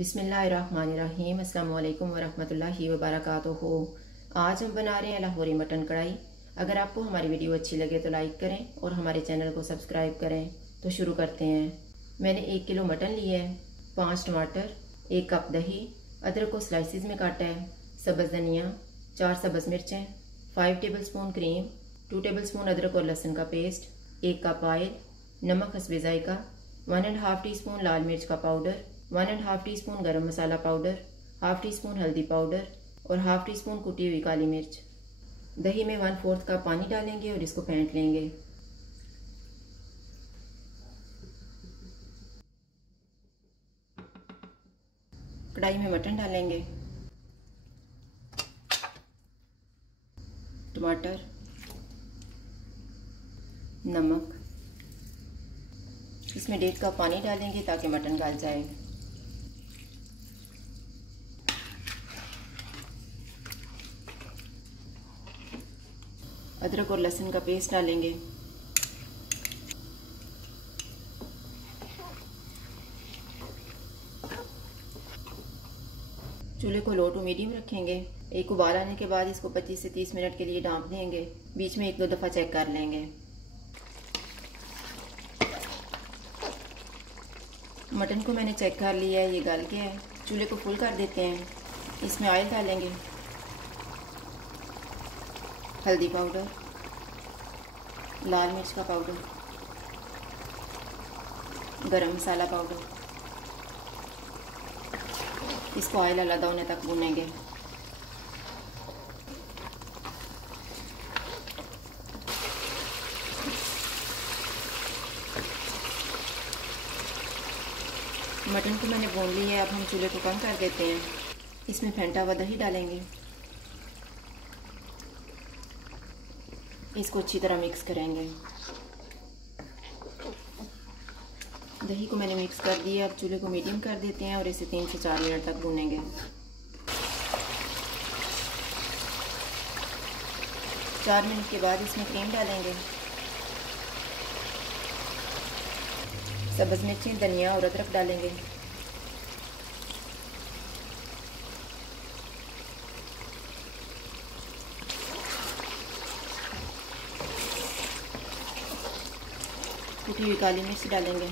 बिस्मिल्लाहिर्रहमानिर्रहीम। अस्सलाम वालेकुम वरहमतुल्लाहि वबरकातुहू। आज हम बना रहे हैं लाहौरी मटन कढ़ाई। अगर आपको हमारी वीडियो अच्छी लगे तो लाइक करें और हमारे चैनल को सब्सक्राइब करें। तो शुरू करते हैं। मैंने 1 किलो मटन लिया है, 5 टमाटर, 1 कप दही, अदरक को स्लाइसिस में काटा है, सब्ज़ धनिया, 4 सब्ज़ मिर्चें, 5 टेबलस्पून क्रीम, 2 टेबलस्पून अदरक और लहसुन का पेस्ट, 1 कप ऑयल, नमक हस्बे जायका, 1.5 टीस्पून लाल मिर्च का पाउडर, 1.5 टीस्पून गरम मसाला पाउडर, हाफ टी स्पून हल्दी पाउडर और हाफ टी स्पून कुटी हुई काली मिर्च। दही में 1/4 कप पानी डालेंगे और इसको फेंट लेंगे। कढ़ाई में मटन डालेंगे, टमाटर, नमक, इसमें 1.5 कप पानी डालेंगे ताकि मटन गल जाए। अदरक और लहसुन का पेस्ट डालेंगे, चूल्हे को लो टू मीडियम रखेंगे। एक उबाल आने के बाद इसको 25 से 30 मिनट के लिए ढाँप देंगे। बीच में 1-2 दफ़ा चेक कर लेंगे। मटन को मैंने चेक कर लिया है, ये गल गया है। चूल्हे को फुल कर देते हैं। इसमें ऑयल डालेंगे, हल्दी पाउडर, लाल मिर्च का पाउडर, गरम मसाला पाउडर। इसको ऑयल अलग होने तक भूनेंगे। मटन को मैंने भून लिया है। अब हम चूल्हे को कम कर देते हैं। इसमें फेंटा हुआ दही डालेंगे। इसको अच्छी तरह मिक्स करेंगे। दही को मैंने मिक्स कर दिया। अब चूल्हे को मीडियम कर देते हैं और इसे 3 से 4 मिनट तक भूनेंगे। चार मिनट के बाद इसमें क्रीम डालेंगे, सब्ज़ मिर्ची, धनिया और अदरक डालेंगे। कुटी हुई काली मिर्च डालेंगे।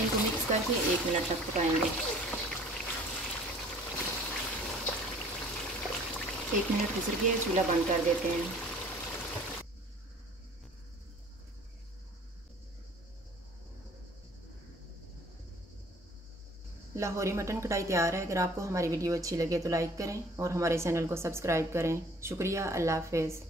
इनको मिक्स करके 1 मिनट तक पकाएंगे। 1 मिनट गुजर गया, चूल्हा बंद कर देते हैं। लाहौरी मटन कढ़ाई तैयार है। अगर आपको हमारी वीडियो अच्छी लगे तो लाइक करें और हमारे चैनल को सब्सक्राइब करें। शुक्रिया। अल्लाह हाफ़िज़।